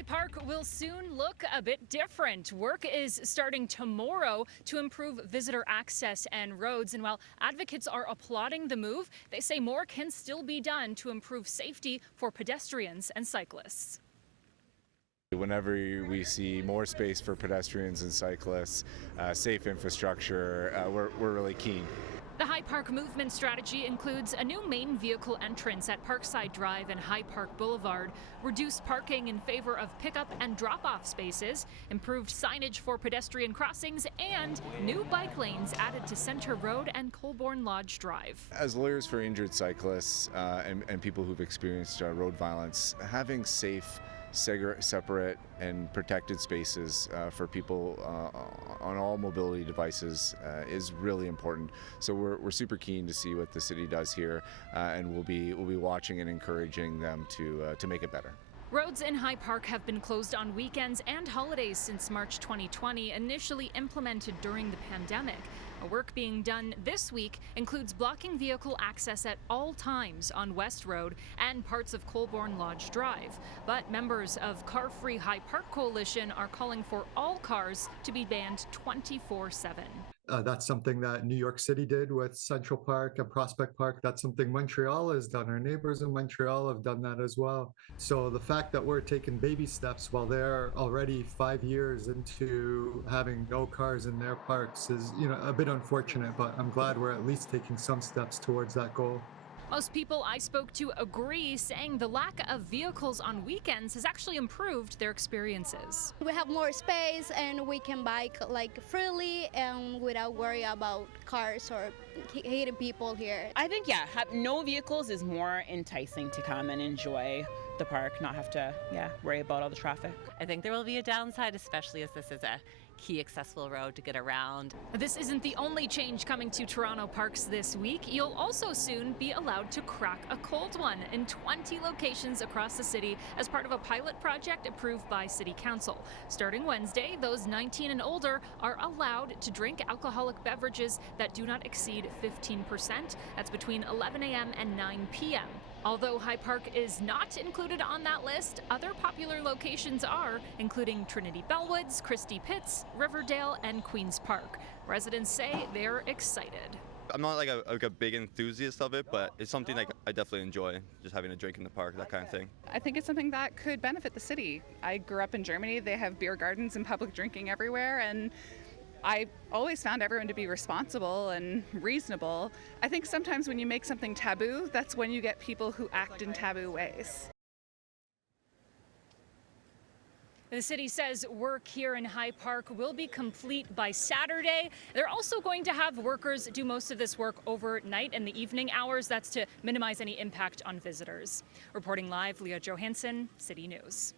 High Park will soon look a bit different. Work is starting tomorrow to improve visitor access and roads. And while advocates are applauding the move, they say more can still be done to improve safety for pedestrians and cyclists. Whenever we see more space for pedestrians and cyclists, safe infrastructure, we're really keen. The High Park movement strategy includes a new main vehicle entrance at Parkside Drive and High Park Boulevard, reduced parking in favor of pickup and drop-off spaces, improved signage for pedestrian crossings, and new bike lanes added to Center Road and Colborne Lodge Drive. As lawyers for injured cyclists and people who've experienced road violence, having safe, separate and protected spaces for people on all mobility devices is really important. So we're super keen to see what the city does here, and we'll be watching and encouraging them to make it better. Roads in High Park have been closed on weekends and holidays since March 2020, initially implemented during the pandemic. Work being done this week includes blocking vehicle access at all times on West Road and parts of Colborne Lodge Drive. But members of Car Free High Park Coalition are calling for all cars to be banned 24/7. That's something that New York City did with Central Park and Prospect Park. That's something Montreal has done. Our neighbors in Montreal have done that as well. So the fact that we're taking baby steps while they're already 5 years into having no cars in their parks is, a bit unfortunate, but I'm glad we're at least taking some steps towards that goal. Most people I spoke to agree, saying the lack of vehicles on weekends has actually improved their experiences. We have more space and we can bike freely and without worry about cars or hitting people here. I think, no vehicles is more enticing to come and enjoy the park, not have to worry about all the traffic. I think there will be a downside, especially as this is a key accessible road to get around. This isn't the only change coming to Toronto parks this week. You'll also soon be allowed to crack a cold one in 20 locations across the city as part of a pilot project approved by City Council. Starting Wednesday, those 19 and older are allowed to drink alcoholic beverages that do not exceed 15%. That's between 11 a.m. and 9 p.m. Although High Park is not included on that list, other popular locations are, including Trinity Bellwoods, Christie Pitts, Riverdale, and Queen's Park. Residents say they're excited. I'm not like a big enthusiast of it, but it's something I definitely enjoy, just having a drink in the park, that kind of thing. I think it's something that could benefit the city. I grew up in Germany. They have beer gardens and public drinking everywhere, and I always found everyone to be responsible and reasonable. I think sometimes when you make something taboo, that's when you get people who act in taboo ways. The city says work here in High Park will be complete by Saturday. They're also going to have workers do most of this work overnight in the evening hours. That's to minimize any impact on visitors. Reporting live, Leah Johansen, City News.